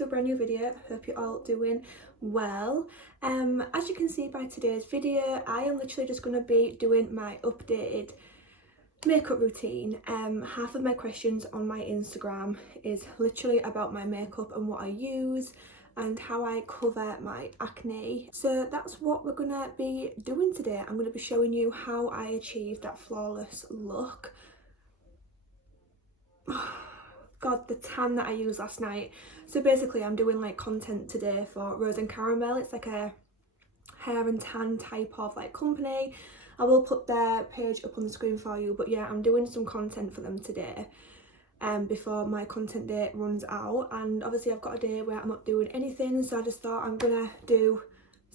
to a brand new video. I hope you're all doing well. As you can see by today's video, I am literally just going to be doing my updated makeup routine. Half of my questions on my Instagram is literally about my makeup and what I use and how I cover my acne. So that's what we're gonna be doing today. I'm gonna be showing you how I achieved that flawless look. God, the tan that I used last night. So basically I'm doing like content today for Rose and Caramel. It's like a hair and tan type of like company. I will put their page up on the screen for you, but yeah, I'm doing some content for them today before my content date runs out. And obviously I've got a day where I'm not doing anything, so I just thought I'm gonna do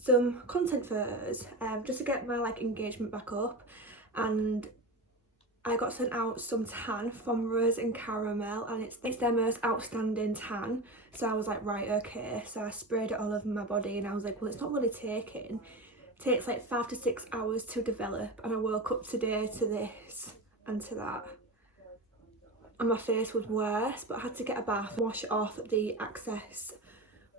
some content photos just to get my like engagement back up. And I got sent out some tan from Rose and Caramel, and it's their most outstanding tan. So I was like, right, okay. So I sprayed it all over my body, and I was like, well, it's not really taking. It takes like 5 to 6 hours to develop, and I woke up today to this and to that. And my face was worse, but I had to get a bath, wash off the excess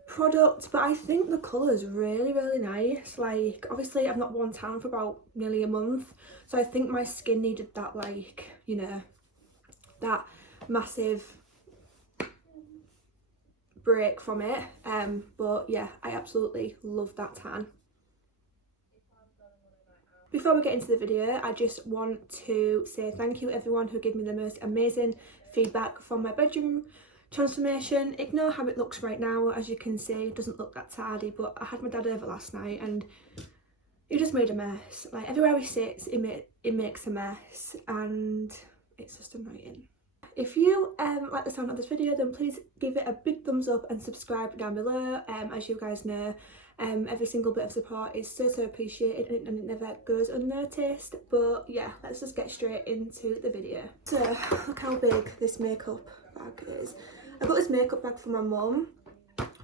product. But I think the colour's really nice. Like, obviously I've not worn tan for about nearly a month, so I think my skin needed that, like, you know, that massive break from it. But yeah, I absolutely love that tan. Before we get into the video, I just want to say thank you everyone who gave me the most amazing feedback from my bedroom transformation. Ignore how it looks right now. As you can see, it doesn't look that tidy, but I had my dad over last night and he just made a mess. Like, everywhere he sits, it makes a mess, and it's just annoying. If you like the sound of this video, then please give it a big thumbs up and subscribe down below. As you guys know, every single bit of support is so appreciated, and it never goes unnoticed. But yeah, let's just get straight into the video. So look how big this makeup bag is. I got this makeup bag for my mum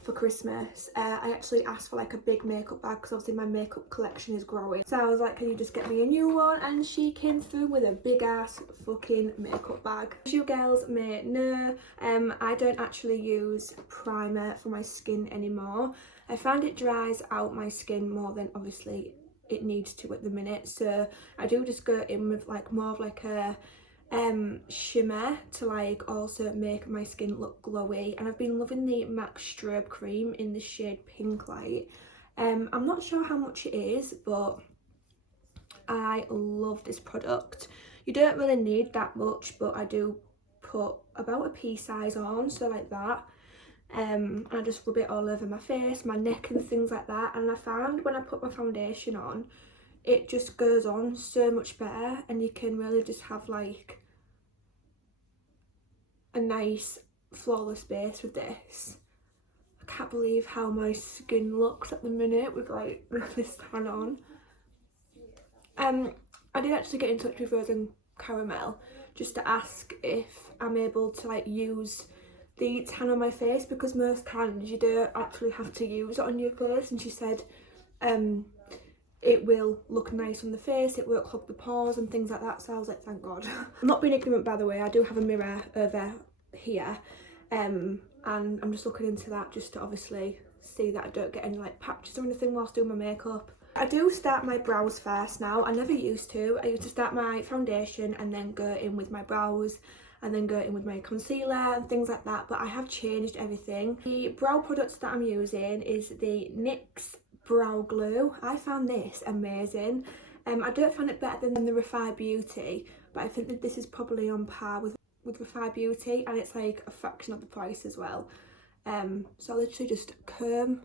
for Christmas. I actually asked for like a big makeup bag because obviously my makeup collection is growing. So I was like, can you just get me a new one? And she came through with a big ass fucking makeup bag. As you girls may know, I don't actually use primer for my skin anymore. I find it dries out my skin more than obviously it needs to at the minute. So I do just go in with like more of like a shimmer to like also make my skin look glowy. And I've been loving the MAC Strobe Cream in the shade Pink Light. I'm not sure how much it is, but I love this product. You don't really need that much, but I do put about a pea size on, so like that. And I just rub it all over my face, my neck and things like that. And I found when I put my foundation on, it just goes on so much better, and you can really just have like a nice flawless base with this. I can't believe how my skin looks at the minute with like this tan on. I did actually get in touch with Rose and Caramel just to ask if I'm able to like use the tan on my face, because most tans you don't actually have to use it on your face, and she said it will look nice on the face, it won't clog the pores and things like that. So I was like, thank God. I'm not being ignorant, by the way. I do have a mirror over here, and I'm just looking into that just to obviously see that I don't get any like patches or anything whilst doing my makeup. I do start my brows first now. I never used to. I used to start my foundation and then go in with my brows and then go in with my concealer and things like that, but I have changed everything. The brow products that I'm using is the Nyx Brow Glue. I found this amazing. I don't find it better than the Refi Beauty, but I think that this is probably on par with Refi Beauty, and it's like a fraction of the price as well. So I literally just comb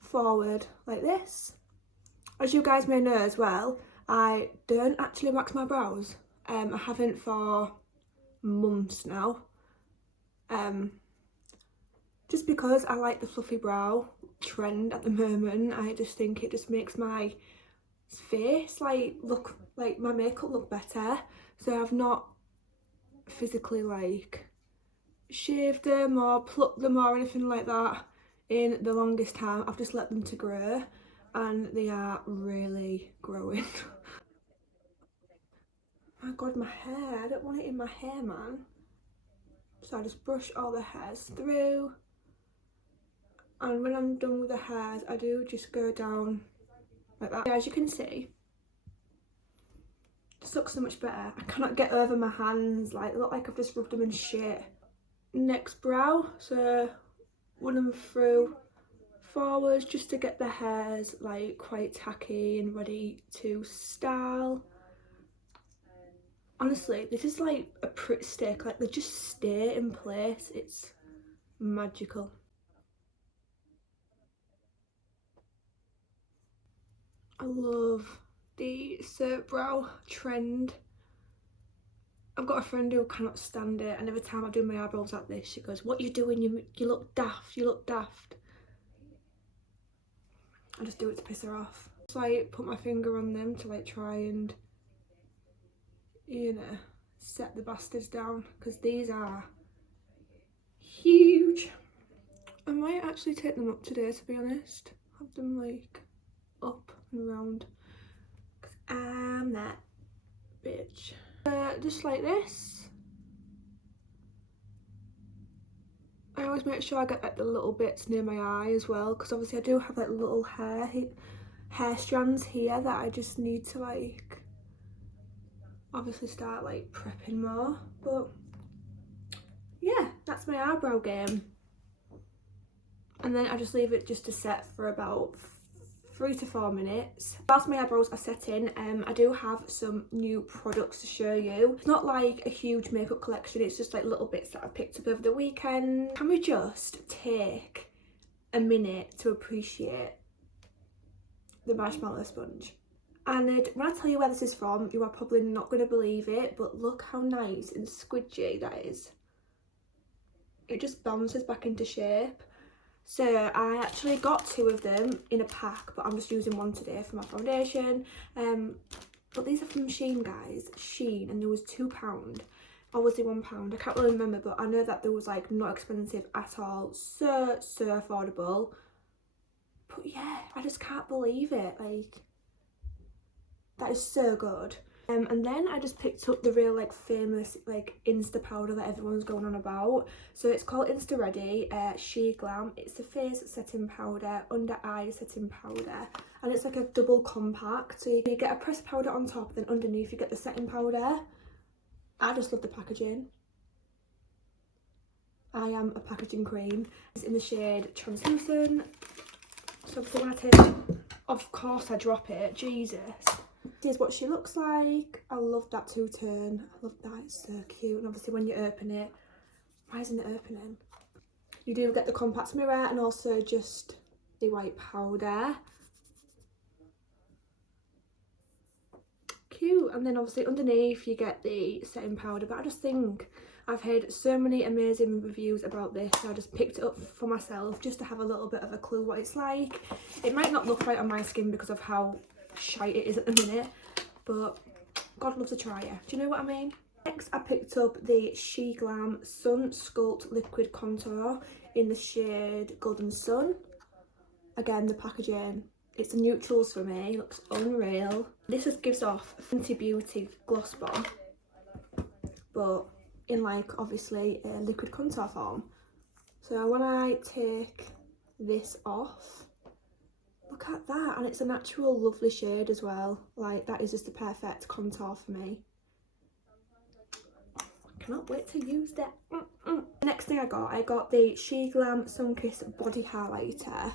forward like this. As you guys may know as well, I don't actually wax my brows. I haven't for months now. Just because I like the fluffy brow trend at the moment. I just think it just makes my face like look like my makeup look better. So I've not physically like shaved them or plucked them or anything like that in the longest time. I've just let them to grow, and they are really growing. My God, my hair, I don't want it in my hair, man. So I just brush all the hairs through. And when I'm done with the hairs, I do just go down like that. As you can see, this looks so much better. I cannot get over my hands, like, they look like I've just rubbed them in shit. Next brow, so run them through forwards just to get the hairs like quite tacky and ready to style. Honestly, this is like a Pritt stick, like they just stay in place. It's magical. I love the cert brow trend. I've got a friend who cannot stand it, and every time I do my eyebrows like this, she goes, "What are you doing? You look daft, you look daft." I just do it to piss her off. So I put my finger on them to like try and, you know, set the bastards down, because these are huge. I might actually take them up today, to be honest. Have them like up and round, because I'm that bitch. Just like this. I always make sure I get like the little bits near my eye as well, because obviously I do have like little hair strands here that I just need to like obviously start like prepping more. But yeah, that's my eyebrow game. And then I just leave it just to set for about 3 to 4 minutes. Whilst my eyebrows are setting, I do have some new products to show you. It's not like a huge makeup collection, it's just like little bits that I picked up over the weekend. Can we just take a minute to appreciate the Marshmallow Sponge? And when I tell you where this is from, you are probably not going to believe it, but look how nice and squidgy that is. It just bounces back into shape. So I actually got 2 of them in a pack, but I'm just using one today for my foundation. But these are from Shein, guys. Shein, and there was £2. Or was it £1? I can't really remember, but I know that there was like not expensive at all. So affordable. But yeah, I just can't believe it. Like, that is so good. And then I just picked up the real like famous like Insta powder that everyone's going on about. So it's called Insta Ready Glam. It's a face setting powder, under eye setting powder, and it's like a double compact. So you get a pressed powder on top, then underneath you get the setting powder. I just love the packaging. I am a packaging queen. It's in the shade Translucent. So obviously when I take it, of course I drop it. Jesus. This is what she looks like. I love that two-tone. I love that, it's so cute. And obviously when you open it, why isn't it opening? You do get the compact mirror and also just the white powder. Cute. And then obviously underneath you get the setting powder. But I just think I've heard so many amazing reviews about this, so I just picked it up for myself just to have a little bit of a clue what it's like. It might not look right on my skin because of how shite it is at the minute, but God loves a trier. Do you know what I mean? Next I picked up the Glam Sun Sculpt Liquid Contour in the shade Golden Sun. Again, the packaging, it's the neutrals for me, looks unreal. This just gives off Fenty Beauty Gloss Bomb, but in like obviously a liquid contour form. So when I take this off, look at that, and it's a natural lovely shade as well. Like, that is just the perfect contour for me. I cannot wait to use that. The next thing I got the Glam Sunkist Body Highlighter.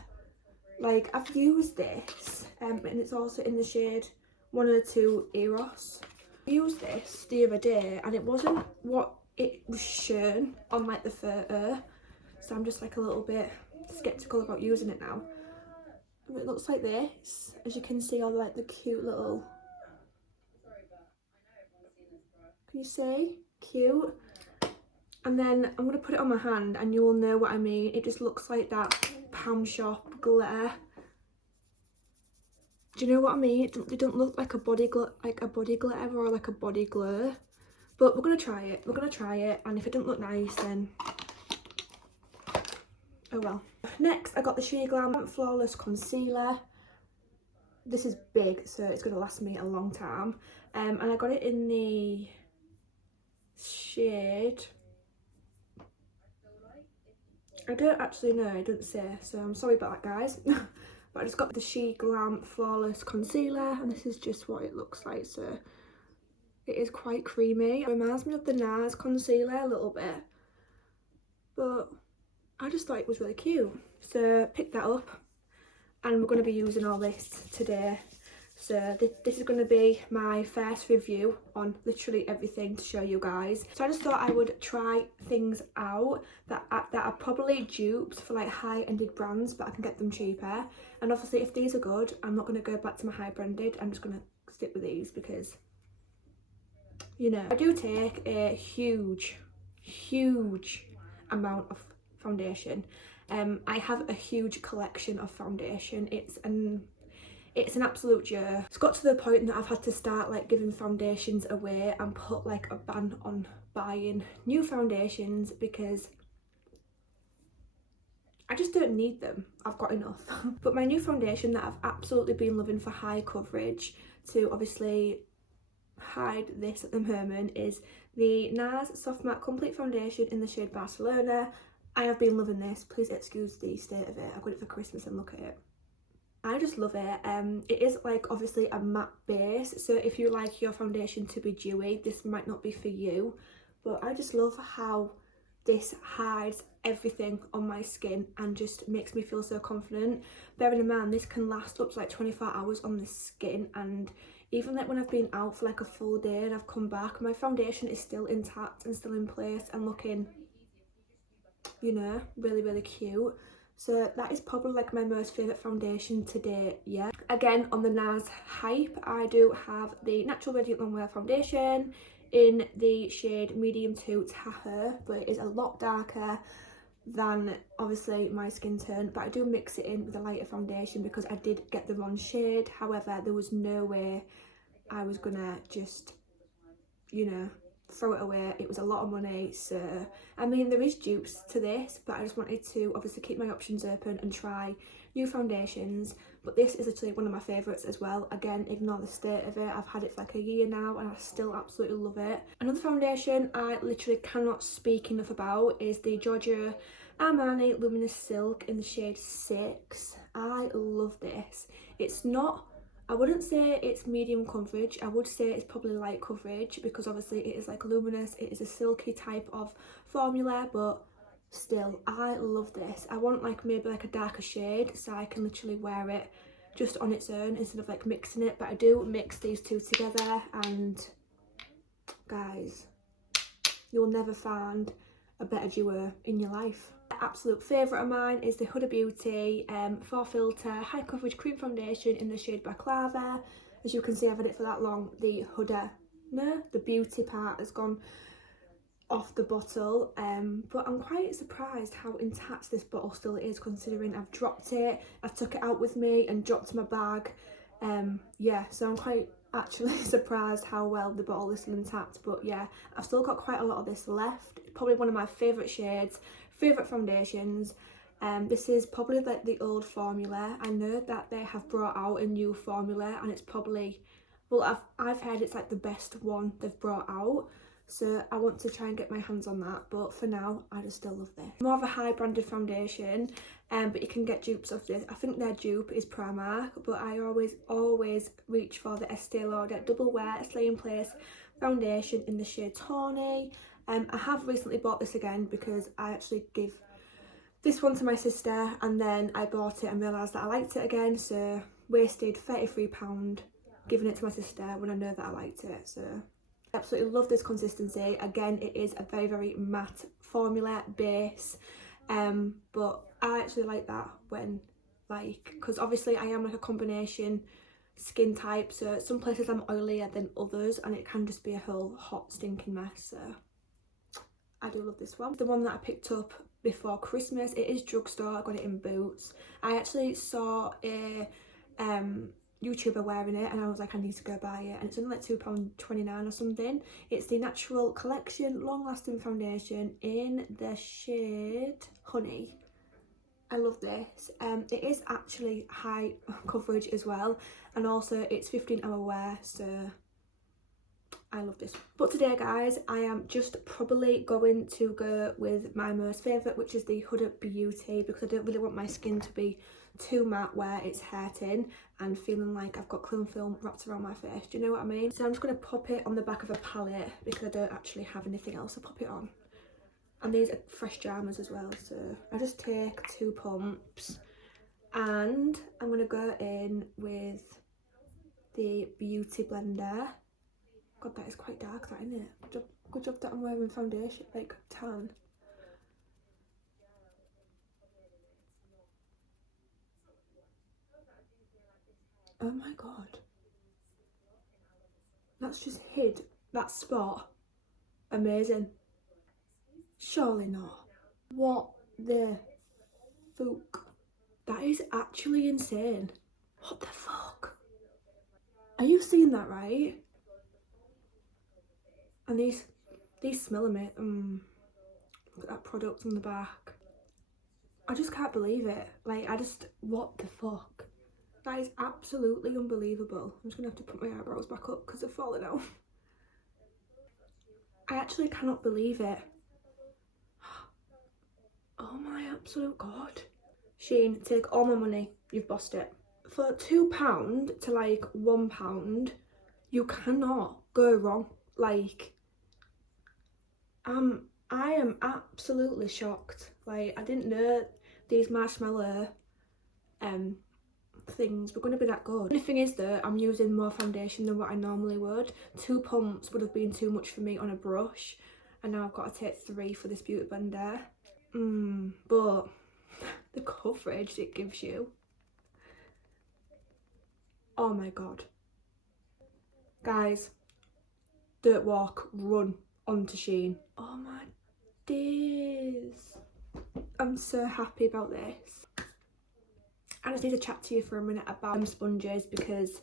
Like, I've used this, and it's also in the shade 102 Eros. I used this the other day, and it wasn't what it was shown on like the photo, so I'm just like a little bit skeptical about using it now. It looks like this, as you can see, all like the cute little, can you see? Cute. And then I'm going to put it on my hand and you will know what I mean. It just looks like that Palm Shop glitter. Do you know what I mean? It don't look like a body glitter or like a body glow. But we're going to try it. We're going to try it, and if it doesn't look nice, then oh well. Next I got the Glam Flawless Concealer. This is big, so it's going to last me a long time. And I got it in the shade I don't actually know, it doesn't say, so I'm sorry about that, guys. But I just got the Shein Glam Flawless Concealer, and this is just what it looks like. So it is quite creamy. It reminds me of the Nars concealer a little bit, but I just thought it was really cute. So picked that up, and we're going to be using all this today. So this is going to be my first review on literally everything to show you guys. So I just thought I would try things out that are probably dupes for like high-ended brands, but I can get them cheaper. And obviously if these are good, I'm not going to go back to my high branded. I'm just going to stick with these because, you know, I do take a huge amount of foundation. I have a huge collection of foundation. It's an absolute joke. It's got to the point that I've had to start like giving foundations away and put like a ban on buying new foundations because I just don't need them. I've got enough. But my new foundation that I've absolutely been loving for high coverage to obviously hide this at the moment is the Nars Soft Matte Complete Foundation in the shade Barcelona. I have been loving this. Please excuse the state of it. I got it for Christmas and look at it. I just love it. It is like obviously a matte base, so if you like your foundation to be dewy, this might not be for you, but I just love how this hides everything on my skin and just makes me feel so confident. Bearing in mind this can last up to like 24 hours on the skin, and even like when I've been out for like a full day and I've come back, my foundation is still intact and still in place and looking, you know, really cute. So that is probably like my most favourite foundation to date, yeah. Again, on the Nars hype, I do have the Natural Radiant Longwear Foundation in the shade Medium to Tahoe, but it is a lot darker than obviously my skin tone, but I do mix it in with a lighter foundation because I did get the wrong shade. However, there was no way I was gonna just, you know, throw it away. It was a lot of money, so I mean there is dupes to this, but I just wanted to obviously keep my options open and try new foundations. But this is literally one of my favourites as well. Again, ignore the state of it. I've had it for like a year now and I still absolutely love it. Another foundation I literally cannot speak enough about is the Giorgio Armani Luminous Silk in the shade 6. I love this. It's not, I wouldn't say it's medium coverage, I would say it's probably light coverage because obviously it is like luminous, it is a silky type of formula, but still, I love this. I want like maybe like a darker shade so I can literally wear it just on its own instead of like mixing it, but I do mix these two together and guys, you'll never find a better duo in your life. Absolute favourite of mine is the Huda Beauty 4 Filter High Coverage Cream Foundation in the shade Baklava. As you can see, I've had it for that long. The beauty part has gone off the bottle, but I'm quite surprised how intact this bottle still is considering I've dropped it, I've took it out with me and dropped my bag. Yeah, so I'm quite actually surprised how well the bottle is still intact. But yeah, I've still got quite a lot of this left. Probably one of my favourite shades, favourite foundations. This is probably like the old formula. I know that they have brought out a new formula and it's probably, well, I've heard it's like the best one they've brought out, so I want to try and get my hands on that. But for now, I just still love this. More of a high branded foundation, but you can get dupes of this. I think their dupe is Primark, but I always reach for the Estee Lauder Double Wear Stay in Place foundation in the shade Tawny. I have recently bought this again because I actually give this one to my sister and then I bought it and realised that I liked it again, so wasted £33 giving it to my sister when I know that I liked it. So I absolutely love this consistency. Again, it is a very matte formula base, but I actually like that when like, because obviously I am like a combination skin type, so some places I'm oilier than others and it can just be a whole hot stinking mess. So I do love this one. The one that I picked up before Christmas, it is drugstore. I got it in Boots. I actually saw a YouTuber wearing it and I was like, I need to go buy it, and it's only like £2.29 or something. It's the Natural Collection Long Lasting Foundation in the shade Honey. I love this. It is actually high coverage as well, and also it's 15-hour wear, so I love this. But today guys, I am just probably going to go with my most favourite, which is the Huda Beauty, because I don't really want my skin to be too matte where it's hurting and feeling like I've got cling film wrapped around my face. Do you know what I mean? So I'm just going to pop it on the back of a palette because I don't actually have anything else to pop it on. And these are fresh jammers as well, so I just take 2 pumps and I'm going to go in with the Beauty Blender. God, that is quite dark, that, isn't it? Good job that I'm wearing foundation, like tan. Oh my god. That's just hid that spot. Amazing. Surely not. What the fuck? That is actually insane. What the fuck? Are you seeing that right? And these smell of it. Look at that product on the back. I just can't believe it. Like, what the fuck? That is absolutely unbelievable. I'm just gonna have to put my eyebrows back up because they're falling out. I actually cannot believe it. Oh my absolute god. Shein, take all my money. You've bossed it. For £2 to like £1, you cannot go wrong. Like, I am absolutely shocked. Like, I didn't know these marshmallow things were going to be that good. The thing is though, I'm using more foundation than what I normally would. 2 pumps would have been too much for me on a brush, and now I've got to take 3 for this beauty blender. But the coverage it gives you, oh my god. Guys, don't walk, run onto Shein. Oh my days. I'm so happy about this. I just need to chat to you for a minute about sponges because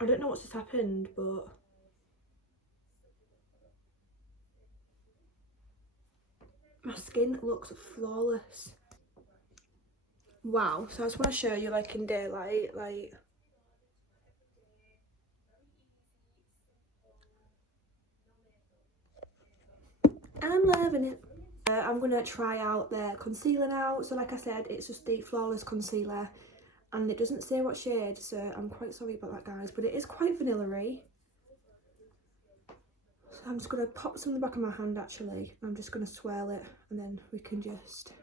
I don't know what's just happened, but my skin looks flawless. Wow, so I just want to show you like in daylight, like I'm loving it. I'm going to try out their concealer now. So like I said, it's just the Flawless Concealer and it doesn't say what shade, so I'm quite sorry about that guys, but it is quite vanilla-y. So I'm just going to pop some in the back of my hand actually. I'm just going to swirl it and then we can just...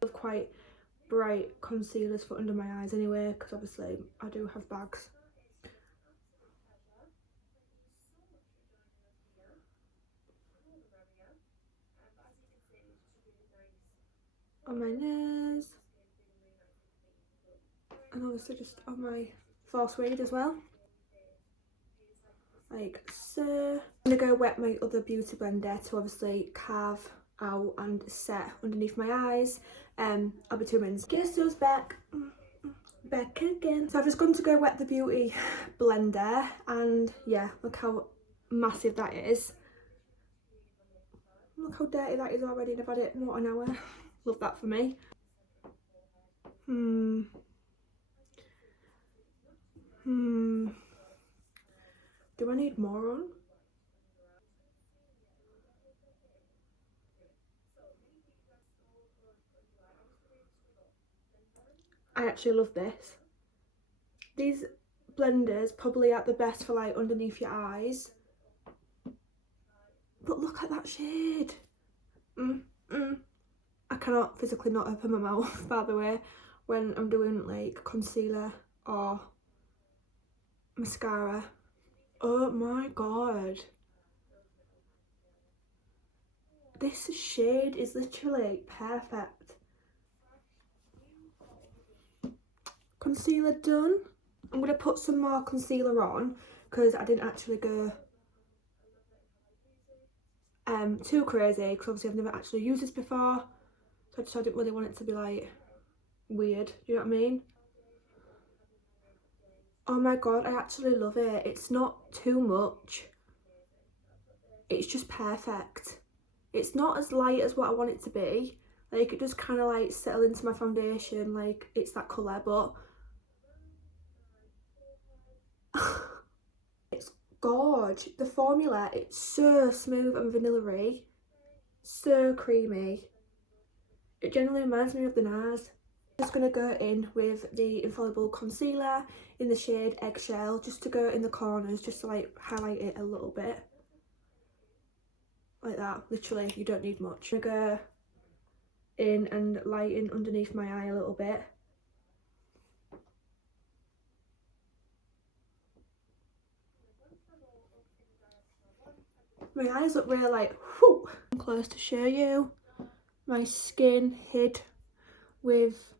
I have quite bright concealers for under my eyes anyway, because obviously I do have bags. On my nose, and obviously just on my false read as well, like so. I'm gonna go wet my other beauty blender to obviously carve out and set underneath my eyes. I'll be 2 minutes. Guess who's back? Back again. So I've just gone to go wet the beauty blender, and yeah, look how massive that is. Look how dirty that is already, and I've had it what, an hour. Love that for me. Do I need more on? I actually love this. These blenders probably aren't the best for like underneath your eyes. But look at that shade. I cannot physically not open my mouth, by the way, when I'm doing like concealer or mascara. Oh my god. This shade is literally perfect. Concealer done. I'm going to put some more concealer on because I didn't actually go too crazy, because obviously I've never actually used this before, so I didn't really want it to be like weird, do you know what I mean? Oh my god, I actually love it. It's not too much, it's just perfect. It's not as light as what I want it to be, like it just kind of like settle into my foundation, like it's that colour, but It's gorge. The formula, it's so smooth and vanilla-y, so creamy. It generally reminds me of the Nars. I'm just going to go in with the Infallible Concealer in the shade Eggshell, just to go in the corners, just to like highlight it a little bit. Like that, literally, you don't need much. I'm going to go in and lighten underneath my eye a little bit. My eyes look really like, whoo! I'm close to show you my skin hid with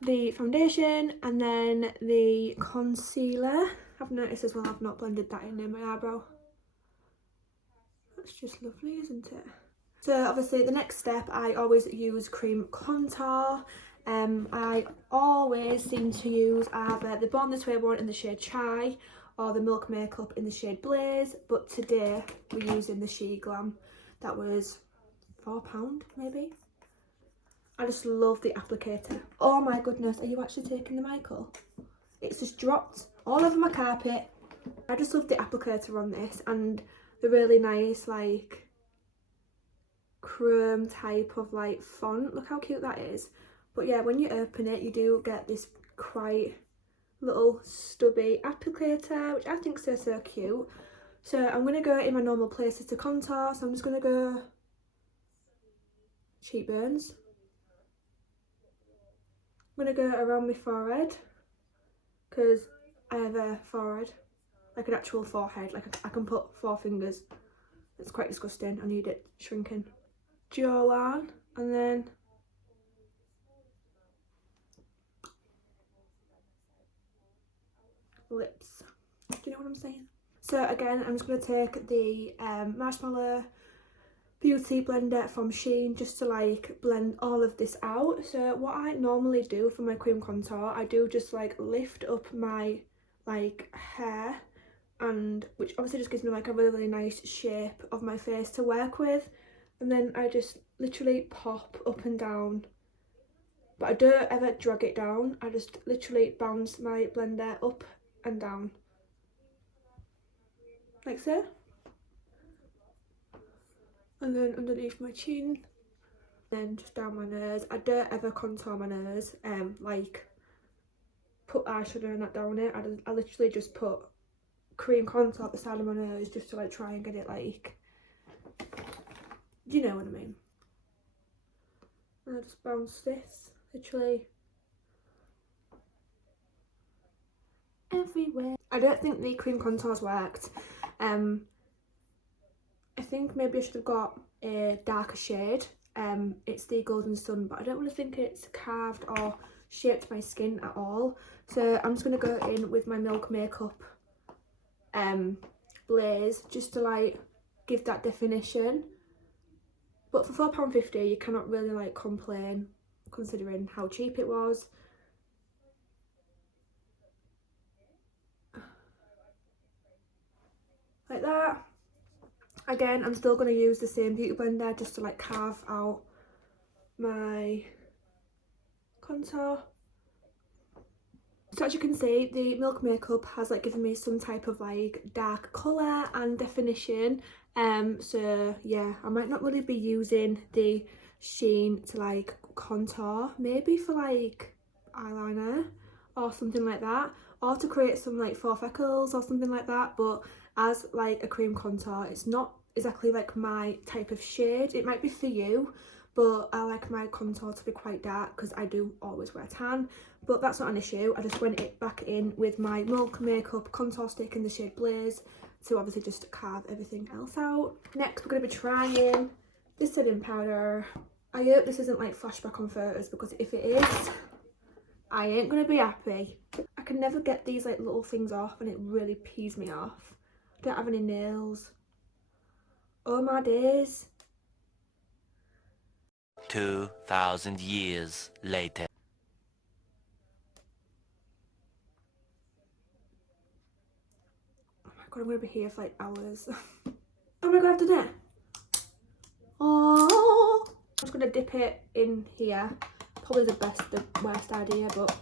the foundation and then the concealer. I've noticed as well I've not blended that in near my eyebrow. That's just lovely, isn't it? So obviously the next step, I always use cream contour. I always seem to use either the Born This Way one in the shade Chai or the Milk Makeup in the shade Blaze, but today we're using the Shein Glam. That was £4 maybe. I just love the applicator. Oh my goodness, are you actually taking the Michael? It's just dropped all over my carpet. I just love the applicator on this and the really nice like chrome type of like font. Look how cute that is. But yeah, when you open it, you do get this quite little stubby applicator, which I think is so cute. So I'm going to go in my normal places to contour. So I'm just going to go cheekbones. I'm going to go around my forehead because I have a forehead, like an actual forehead, like I can put 4 fingers. It's quite disgusting. I need it shrinking. Jawline, and then lips. Do you know what I'm saying? So again, I'm just going to take the Marshmallow Beauty blender from Shein just to like blend all of this out. So what I normally do for my cream contour, I do just like lift up my like hair, and which obviously just gives me like a really nice shape of my face to work with, and then I just literally pop up and down, but I don't ever drag it down. I just literally bounce my blender up and down like so, and then underneath my chin, then just down my nose. I don't ever contour my nose, like put eyeshadow and that down it. I literally just put cream contour at the side of my nose just to like try and get it like, you know what I mean. And I just bounce this literally everywhere. I don't think the cream contours worked. I think maybe I should have got a darker shade. It's the Golden Sun, but I don't really think it's carved or shaped my skin at all. So I'm just going to go in with my Milk Makeup Blaze just to like give that definition. But for £4.50 you cannot really like complain considering how cheap it was. Like that. Again, I'm still going to use the same beauty blender just to like carve out my contour. So as you can see, the Milk Makeup has like given me some type of like dark colour and definition. So yeah, I might not really be using the Shein to like contour, maybe for like eyeliner or something like that, or to create some like faux freckles or something like that. But as like a cream contour, it's not exactly like my type of shade. It might be for you, but I like my contour to be quite dark because I do always wear tan, but that's not an issue. I just went it back in with my Milk Makeup contour stick in the shade Blaze to obviously just carve everything else out. Next we're going to be trying this setting powder. I hope this isn't like flashback on photos, because if it is, I ain't going to be happy. I can never get these like little things off and it really pees me off. I don't have any nails. Oh my days. 2,000 years later. Oh my god, I'm going to be here for like hours. Oh my god, I've done it. Oh, I'm just going to dip it in here. Probably the worst idea, but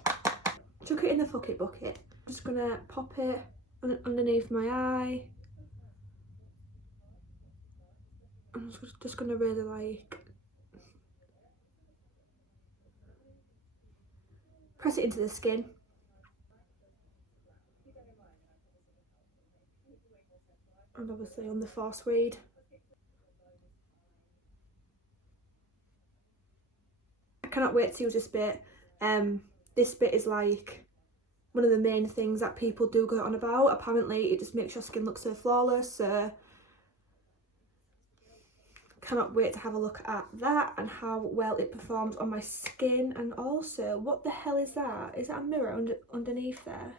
chuck it in the fuck it bucket. Just gonna pop it underneath my eye. I'm just gonna really like press it into the skin. And obviously on the force read. I cannot wait to use this bit. This bit is like one of the main things that people do go on about. Apparently it just makes your skin look so flawless, so cannot wait to have a look at that and how well it performs on my skin. And also, what the hell is that? Is that a mirror underneath there?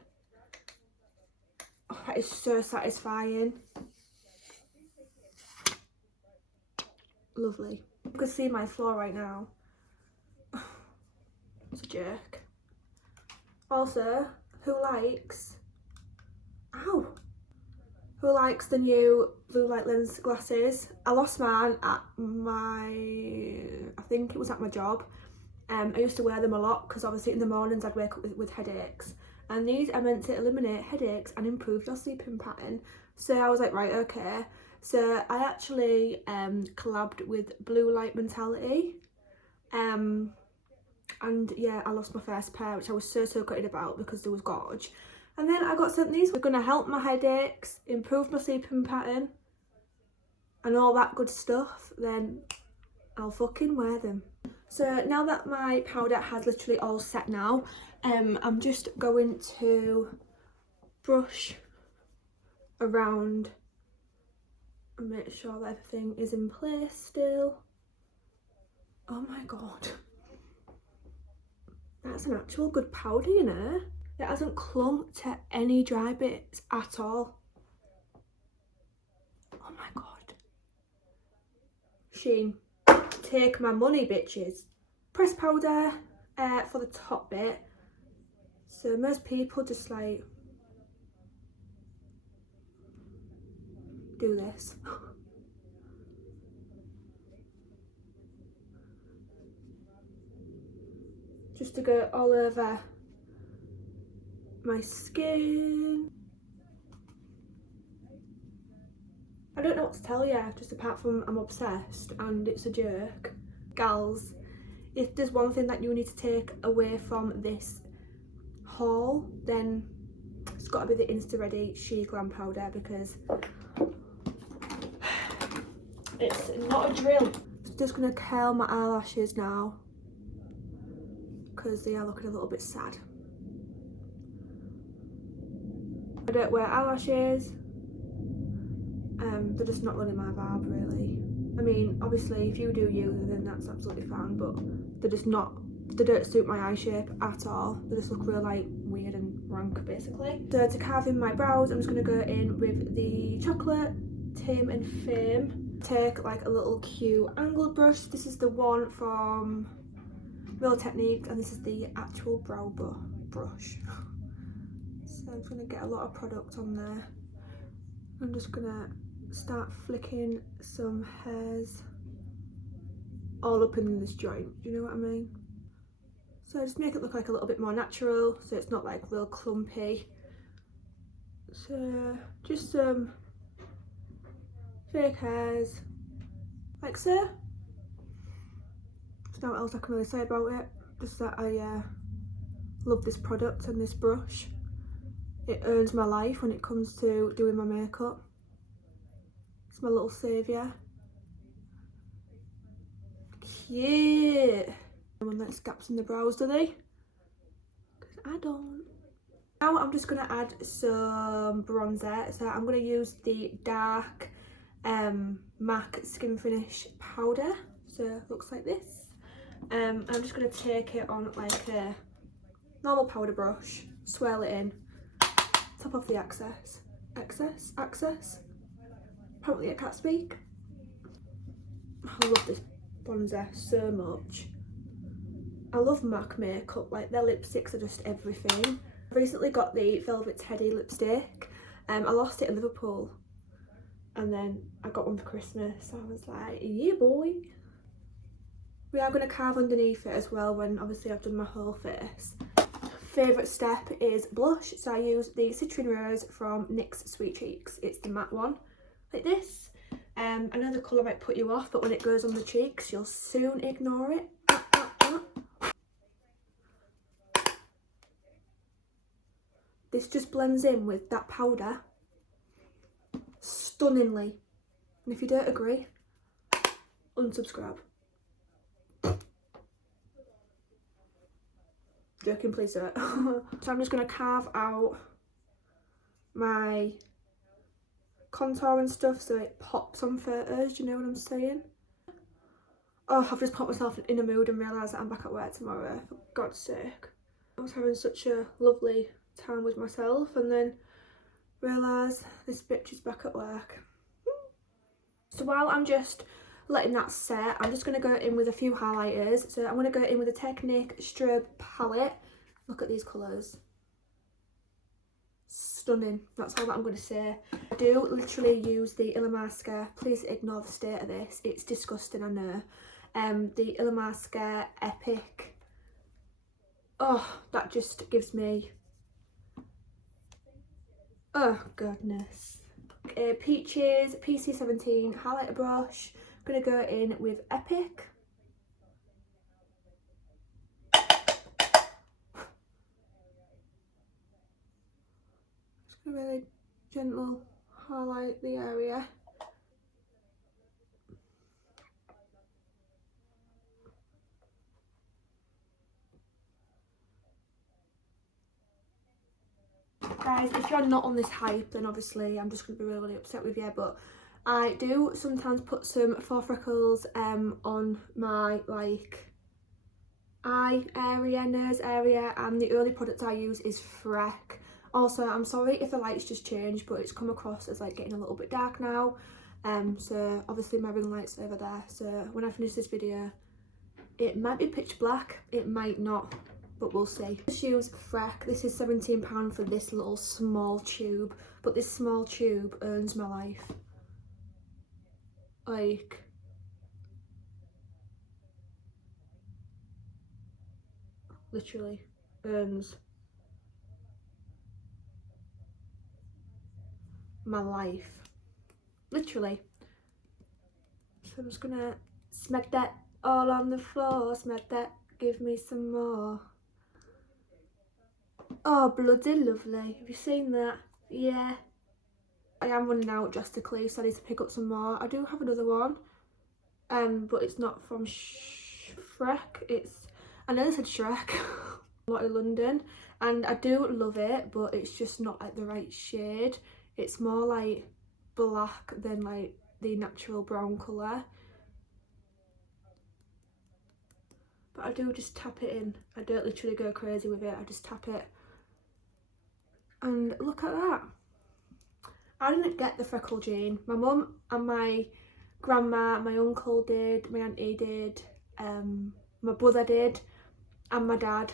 Oh, that is so satisfying. Lovely. You can see my flaw right now. It's a jerk. Also, who likes the new blue light lens glasses? I lost mine at I think it was at my job. I used to wear them a lot because obviously in the mornings I'd wake up with headaches, and these are meant to eliminate headaches and improve your sleeping pattern. So I was like, right, okay. So I actually collabed with Blue Light Mentality, and yeah, I lost my first pair, which I was so gutted about because they was gorge. And then I got sent these. They're going to help my headaches, improve my sleeping pattern and all that good stuff. Then I'll fucking wear them. So now that my powder has literally all set now, I'm just going to brush around and make sure that everything is in place still. Oh my god. That's an actual good powder, you know. It hasn't clung to any dry bits at all. Oh my god. Shein, take my money, bitches. Press powder for the top bit. So most people just like do this. Just to go all over my skin. I don't know what to tell you, just apart from I'm obsessed and it's a jerk. Gals, if there's one thing that you need to take away from this haul, then it's got to be the Insta ready Shein Glam powder, because it's not a drill. I'm just going to curl my eyelashes now because they are looking a little bit sad. I don't wear eyelashes. They're just not really my vibe, really. I mean, obviously if you do use them, then that's absolutely fine, but they're just not, they don't suit my eye shape at all. They just look real like weird and rank, basically. So to carve in my brows, I'm just going to go in with the chocolate Tim and Fame. Take like a little cute angled brush. This is the one from Real Techniques, and this is the actual brow brush. So I'm just going to get a lot of product on there. I'm just going to start flicking some hairs all up in this joint, do you know what I mean? So just make it look like a little bit more natural, so it's not like real clumpy. So just some fake hairs, like so. There's not what else I can really say about it, just that I love this product and this brush. It earns my life when it comes to doing my makeup. It's my little saviour. Cute. No one likes gaps in the brows, do they? Because I don't. Now I'm just going to add some bronzer. So I'm going to use the dark MAC Skin Finish powder. So it looks like this. I'm just going to take it on like a normal powder brush, swirl it in, top off the excess. Apparently I can't speak. I love this bronzer so much. I love MAC makeup, like their lipsticks are just everything. I recently got the Velvet Teddy lipstick. I lost it in Liverpool and then I got one for Christmas, so I was like, yeah boy. We are going to carve underneath it as well when obviously I've done my whole face. favourite step is blush, so I use the Citron Rose from NYX Sweet Cheeks. It's the matte one, like this. I know the colour might put you off, but when it goes on the cheeks, you'll soon ignore it. This just blends in with that powder stunningly. And if you don't agree, unsubscribe. Joking, please do it. So I'm just going to carve out my contour and stuff so it pops on photos, do you know what I'm saying? Oh, I've just put myself in a mood and realised that I'm back at work tomorrow, for God's sake. I was having such a lovely time with myself and then realised this bitch is back at work. So while I'm just letting that set, I'm just going to go in with a few highlighters. So I'm going to go in with a Technique Strobe palette. Look at these colours. Stunning. That's all that I'm going to say. I do literally use the Illamasqua. Please ignore the state of this. It's disgusting, I know. The Illamasqua Epic. Oh, that just gives me... oh, goodness. Peaches PC17 highlighter brush. I'm going to go in with Epic. Just going to really gentle highlight the area. Guys, if you're not on this hype, then obviously I'm just going to be really upset with you, but I do sometimes put some faux freckles on my like eye area, nose area, and the only product I use is Freck. Also, I'm sorry if the lights just changed, but it's come across as like getting a little bit dark now. So obviously my ring light's over there, so when I finish this video it might be pitch black, it might not, but we'll see. Just use Freck. This is £17 for this little small tube, but this small tube earns my life. Like, literally earns my life. Literally. So I'm just gonna smack that all on the floor, smack that, give me some more. Oh, bloody lovely. Have you seen that? Yeah. I am running out drastically, so I need to pick up some more. I do have another one, but it's not from Shrek. It's, I know they said Shrek, a lot in London, and I do love it, but it's just not like the right shade. It's more like black than like the natural brown colour. But I do just tap it in. I don't literally go crazy with it, I just tap it. And look at that. I didn't get the freckle gene. My mum and my grandma, my uncle did, my auntie did, my brother did, and my dad.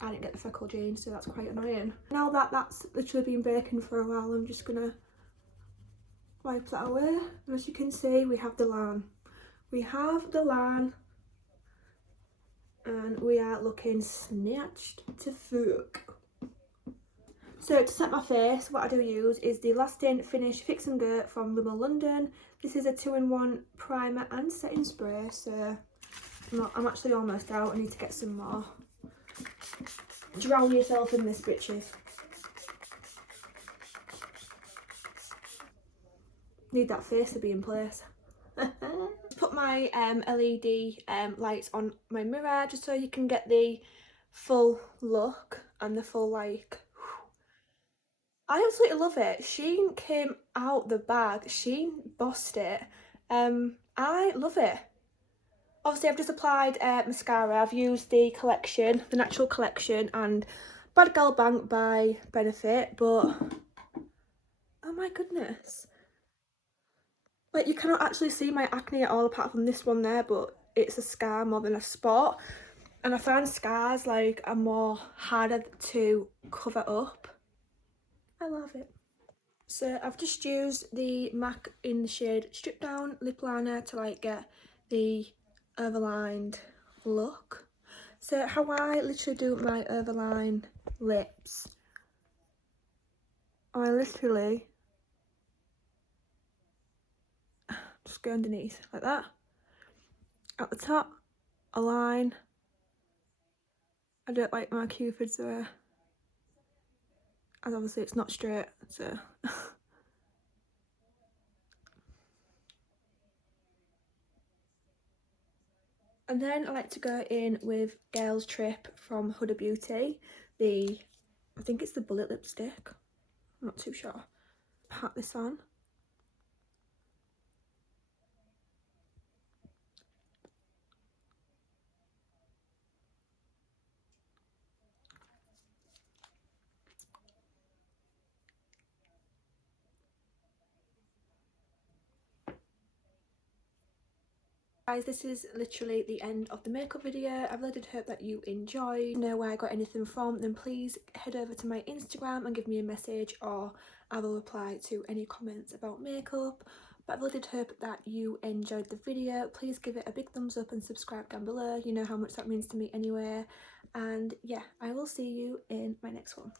I didn't get the freckle gene, so that's quite annoying. Now that that's literally been baking for a while, I'm just gonna wipe that away. And as you can see, we have the line. We have the line, and we are looking snatched to fuck. So to set my face, what I do use is the Lasting Finish Fix and Go from Rimmel London. This is a 2-in-1 primer and setting spray, so I'm actually almost out. I need to get some more. Drown yourself in this, bitches. Need that face to be in place. Put my LED lights on my mirror just so you can get the full look and the full like... I absolutely love it. Shein came out the bag. Shein bossed it. I love it. Obviously, I've just applied mascara. I've used the collection, the Natural Collection, and Bad Gal Bank by Benefit, but oh my goodness. Like, you cannot actually see my acne at all apart from this one there, but it's a scar more than a spot. And I find scars like are more harder to cover up. I love it. So I've just used the MAC in the shade Strip Down lip liner to like get the overlined look. So how I literally do my overline lips, I literally just go underneath like that. At the top, a line. I don't like my cupids there, as obviously it's not straight, so and then I like to go in with Girls Trip from Huda Beauty, I think it's the bullet lipstick, I'm not too sure. Pat this on. Guys, this is literally the end of the makeup video. I really did hope that you enjoyed. Know where I got anything from, then please head over to my Instagram and give me a message, or I will reply to any comments about makeup. But I really did hope that you enjoyed the video. Please give it a big thumbs up and subscribe down below. You know how much that means to me anyway. And yeah, I will see you in my next one.